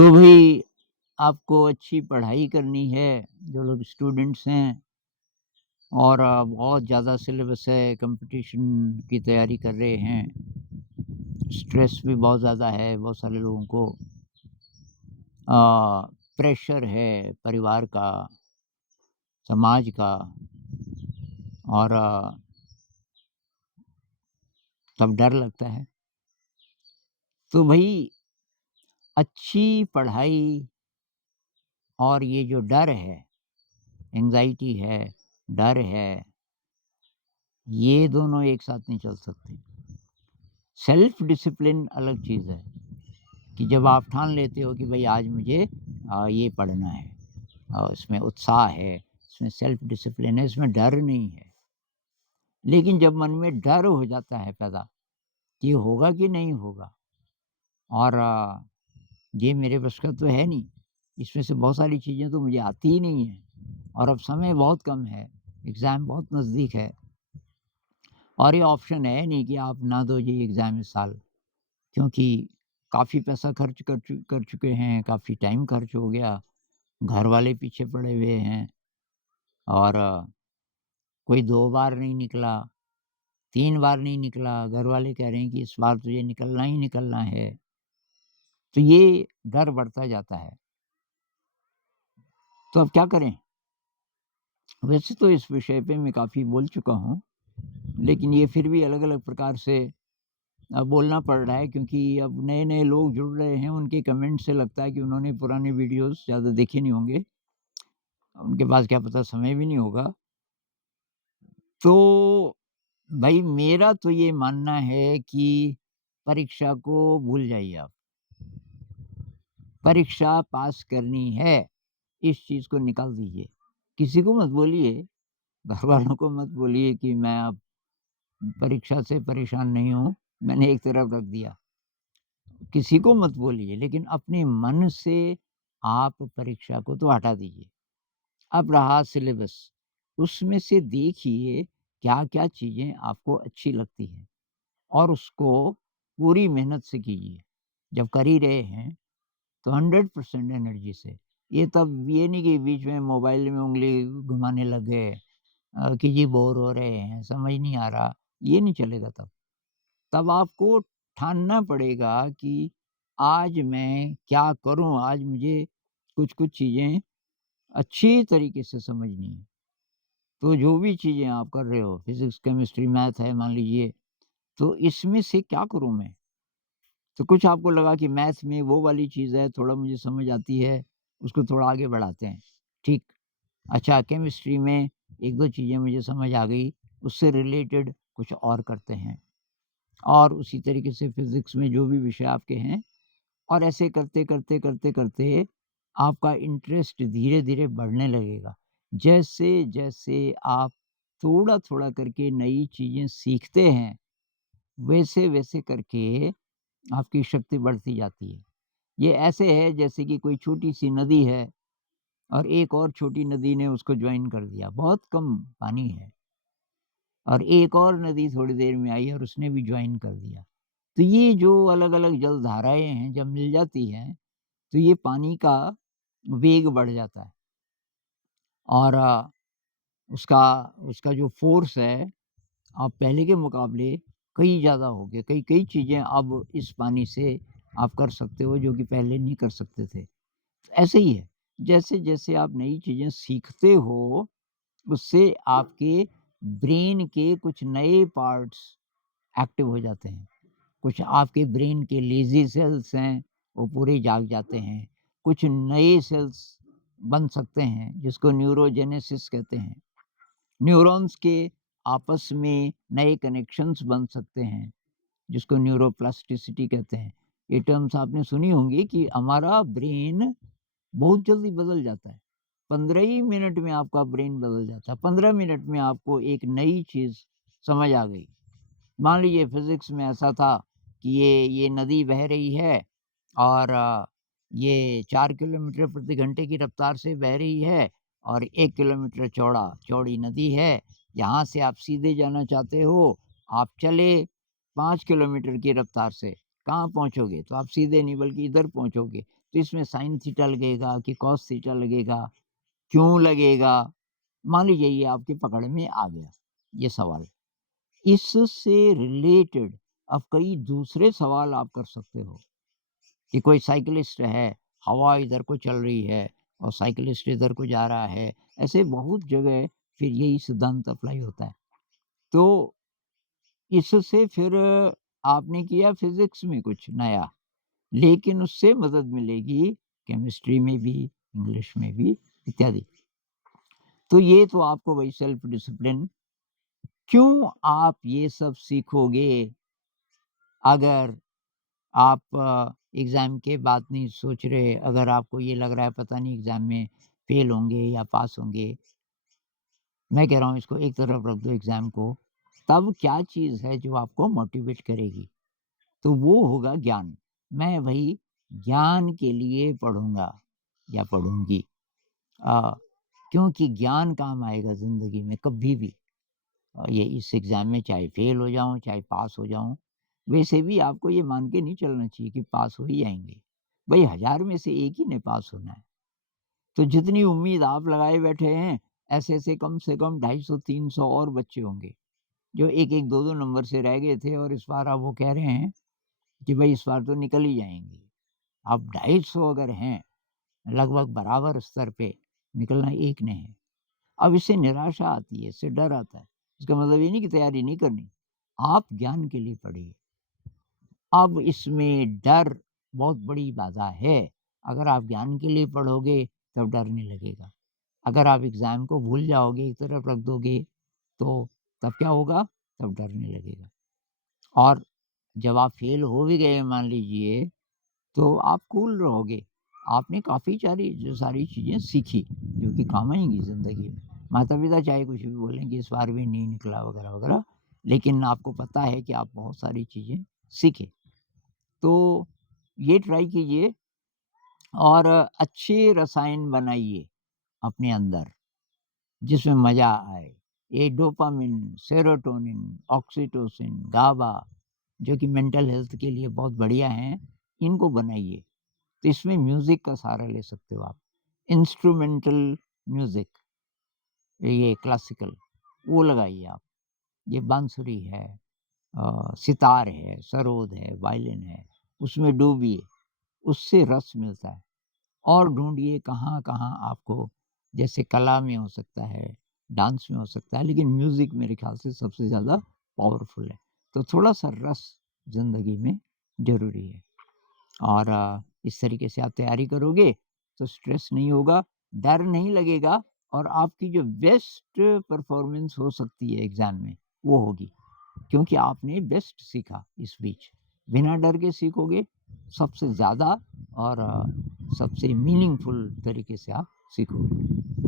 तो भई आपको अच्छी पढ़ाई करनी है, जो लोग स्टूडेंट्स हैं और बहुत ज़्यादा सिलेबस है, कॉम्पिटिशन की तैयारी कर रहे हैं, स्ट्रेस भी बहुत ज़्यादा है बहुत सारे लोगों को। अ, प्रेशर है परिवार का, समाज का और तब डर लगता है। तो भई अच्छी पढ़ाई और ये जो डर है, एंग्ज़ायटी है, डर है, ये दोनों एक साथ नहीं चल सकते। सेल्फ डिसिप्लिन अलग चीज़ है कि जब आप ठान लेते हो कि भई आज मुझे ये पढ़ना है इसमें उत्साह है, इसमें सेल्फ डिसिप्लिन है, इसमें डर नहीं है। लेकिन जब मन में डर हो जाता है पैदा कि ये होगा कि नहीं होगा और ये मेरे बस का तो है नहीं, इसमें से बहुत सारी चीज़ें तो मुझे आती ही नहीं हैं और अब समय बहुत कम है, एग्ज़ाम बहुत नज़दीक है और ये ऑप्शन है नहीं कि आप ना दो ये एग्ज़ाम इस साल। क्योंकि काफ़ी पैसा खर्च कर चुके हैं, काफ़ी टाइम खर्च हो गया, घर वाले पीछे पड़े हुए हैं और कोई 2 बार नहीं निकला, 3 बार नहीं निकला, घर वाले कह रहे हैं कि इस बार तुझे निकलना ही निकलना है। तो ये डर बढ़ता जाता है। तो अब क्या करें? वैसे तो इस विषय पे मैं काफ़ी बोल चुका हूँ, लेकिन ये फिर भी अलग-अलग प्रकार से बोलना पड़ रहा है क्योंकि अब नए-नए लोग जुड़ रहे हैं, उनके कमेंट से लगता है कि उन्होंने पुराने वीडियोज़ ज़्यादा देखे नहीं होंगे। उनके पास क्या पता समय भी नहीं होगा। तो भई मेरा तो ये मानना है कि परीक्षा को भूल जाइए आप। परीक्षा पास करनी है, इस चीज़ को निकाल दीजिए। किसी को मत बोलिए, घरवालों को मत बोलिए कि मैं अब परीक्षा से परेशान नहीं हूँ, मैंने एक तरफ रख दिया। किसी को मत बोलिए, लेकिन अपने मन से आप परीक्षा को तो हटा दीजिए। अब रहा सिलेबस, उसमें से देखिए क्या-क्या चीज़ें आपको अच्छी लगती हैं और उसको पूरी मेहनत से कीजिए। जब कर ही रहे हैं, तो 100% एनर्जी से। ये तब ये नहीं कि बीच में मोबाइल में उँगली घुमाने लग गए कि जी बोर हो रहे हैं, समझ नहीं आ रहा, ये नहीं चलेगा तब। तब आपको ठानना पड़ेगा कि आज मैं क्या करूँ? आज मुझे कुछ-कुछ चीज़ें अच्छी तरीके से समझनी है। तो जो भी चीज़ें आप कर रहे हो, फिज़िक्स, केमिस्ट्री, मैथ है मान लीजिए, तो इसमें से क्या करूँ मैं? तो कुछ आपको लगा कि मैथ में वो वाली चीज़ है, थोड़ा मुझे समझ आती है, उसको थोड़ा आगे बढ़ाते हैं, ठीक। अच्छा केमिस्ट्री में 1-2 चीज़ें मुझे समझ आ गई, उससे रिलेटेड कुछ और करते हैं और उसी तरीके से फिज़िक्स में जो भी विषय आपके हैं और ऐसे करते आपका इंटरेस्ट धीरे-धीरे बढ़ने लगेगा। जैसे-जैसे आप थोड़ा-थोड़ा करके नई चीज़ें सीखते हैं, वैसे-वैसे करके आपकी शक्ति बढ़ती जाती है। ये ऐसे है जैसे कि कोई छोटी-सी नदी है और एक और छोटी नदी ने उसको जॉइन कर दिया, बहुत कम पानी है और एक और नदी थोड़ी देर में आई और उसने भी जॉइन कर दिया। तो ये जो अलग-अलग जलधाराएँ हैं, जब मिल जाती हैं, तो ये पानी का वेग बढ़ जाता है और उसका उसका जो फ़ोर्स है, अब पहले के मुकाबले कई ज़्यादा हो गया। कई चीज़ें अब इस पानी से आप कर सकते हो, जो कि पहले नहीं कर सकते थे। ऐसे ही है, जैसे-जैसे आप नई चीज़ें सीखते हो, उससे आपके ब्रेन के कुछ नए पार्ट्स एक्टिव हो जाते हैं। कुछ आपके ब्रेन के लेज़ी सेल्स हैं, वो पूरे जाग जाते हैं। कुछ नए सेल्स बन सकते हैं, जिसको न्यूरोजेनेसिस कहते हैं। न्यूरॉन्स के आपस में नए कनेक्शंस बन सकते हैं, जिसको न्यूरोप्लास्टिसिटी कहते हैं। ये टर्म्स आपने सुनी होंगी कि हमारा ब्रेन बहुत जल्दी बदल जाता है। 15 ही मिनट में आपका ब्रेन बदल जाता है। 15 मिनट में आपको एक नई चीज़ समझ आ गई। मान लीजिए फ़िज़िक्स में ऐसा था कि ये नदी बह रही है और ये 4 किलोमीटर प्रति घंटे की रफ़्तार से बह रही है और 1 किलोमीटर चौड़ी नदी है। यहाँ से आप सीधे जाना चाहते हो, आप चले 5 किलोमीटर की रफ़्तार से कहाँ पहुँचोगे? तो आप सीधे नहीं बल्कि इधर पहुँचोगे। तो इसमें साइन थीटा लगेगा कि कॉस थीटा लगेगा, क्यों लगेगा? मान लीजिए ये आपकी पकड़ में आ गया, ये सवाल। इससे रिलेटेड अब कई दूसरे सवाल आप कर सकते हो कि कोई साइक्लिस्ट है, हवा इधर को चल रही है और साइक्लिस्ट इधर को जा रहा है। ऐसे बहुत जगह फिर यही सिद्धांत अप्लाई होता है। तो इससे फिर आपने किया फिज़िक्स में कुछ नया, लेकिन उससे मदद मिलेगी केमिस्ट्री में भी, इंग्लिश में भी इत्यादि। तो ये तो आपको वही सेल्फ डिसिप्लिन क्यों आप ये सब सीखोगे अगर आप एग्ज़ाम के बाद नहीं सोच रहे, अगर आपको ये लग रहा है पता नहीं एग्ज़ाम में फ़ेल होंगे या पास होंगे। मैं कह रहा हूँ इसको एक तरफ रख दो एग्ज़ाम को, तब क्या चीज़ है जो आपको मोटिवेट करेगी? तो वो होगा ज्ञान। मैं भई ज्ञान के लिए पढ़ूँगा या पढ़ूँगी अ, क्योंकि ज्ञान काम आएगा ज़िंदगी में कभी भी। ये इस एग्ज़ाम में चाहे फ़ेल हो जाऊँ, चाहे पास हो जाऊँ, वैसे भी आपको ये मान के नहीं चलना चाहिए कि पास हो ही जाएँगे। भई 1000 में से 1 ही ने पास होना है। तो जितनी उम्मीद आप लगाए बैठे हैं, ऐसे-ऐसे कम से कम 250-300 और बच्चे होंगे, जो 1-1, 2-2 नंबर से रह गए थे और इस बार अब वो कह रहे हैं कि भई इस बार तो निकल ही जाएँगे। अब 250 अगर हैं, लगभग बराबर स्तर पे, निकलना एक ने है। अब इससे निराशा आती है, इससे डर आता है। इसका मतलब ये नहीं कि तैयारी नहीं करनी, आप ज्ञान के लिए पढ़िए। अब इसमें डर बहुत बड़ी बाधा है। अगर आप ज्ञान के लिए पढ़ोगे, तब डर नहीं लगेगा। अगर आप एग्ज़ाम को भूल जाओगे, एक तरफ रख दोगे, तो तब क्या होगा? तब डर नहीं लगेगा। और जब आप फ़ेल हो भी गए मान लीजिए, तो आप कूल रहोगे। आपने काफ़ी सारी जो सारी चीज़ें सीखी, जो कि काम आएँगी ज़िंदगी में। माता-पिता चाहे कुछ भी बोलें कि इस बार भी नहीं निकला वगैरह-वगैरह, लेकिन आपको पता है कि आप बहुत सारी चीज़ें सीखे। तो ये ट्राई कीजिए और अच्छे रसायन बनाइए अपने अंदर, जिसमें मज़ा आए। ये डोपामाइन, सेरोटोनिन, ऑक्सीटोसिन, गाबा जो कि मेंटल हेल्थ के लिए बहुत बढ़िया हैं, इनको बनाइए। तो इसमें म्यूज़िक का सहारा ले सकते हो आप। इंस्ट्रूमेंटल म्यूज़िक, ये क्लासिकल, वो लगाइए आप। ये बांसुरी है सितार है, सरोद है, वायलिन है, उसमें डूबिए, उससे रस मिलता है। और ढूँढिए कहाँ-कहाँ आपको जैसे कला में हो सकता है, डांस में हो सकता है, लेकिन म्यूज़िक मेरे ख़्याल से सबसे ज़्यादा पावरफुल है। तो थोड़ा-सा रस ज़िंदगी में ज़रूरी है। और इस तरीके से आप तैयारी करोगे तो स्ट्रेस नहीं होगा, डर नहीं लगेगा और आपकी जो बेस्ट परफ़ॉर्मेंस हो सकती है एग्ज़ाम में, वो होगी। क्योंकि आपने बेस्ट सीखा इस बीच। बिना डर के सीखोगे सबसे ज़्यादा और सबसे मीनिंगफुल तरीके से आप सीखोगे।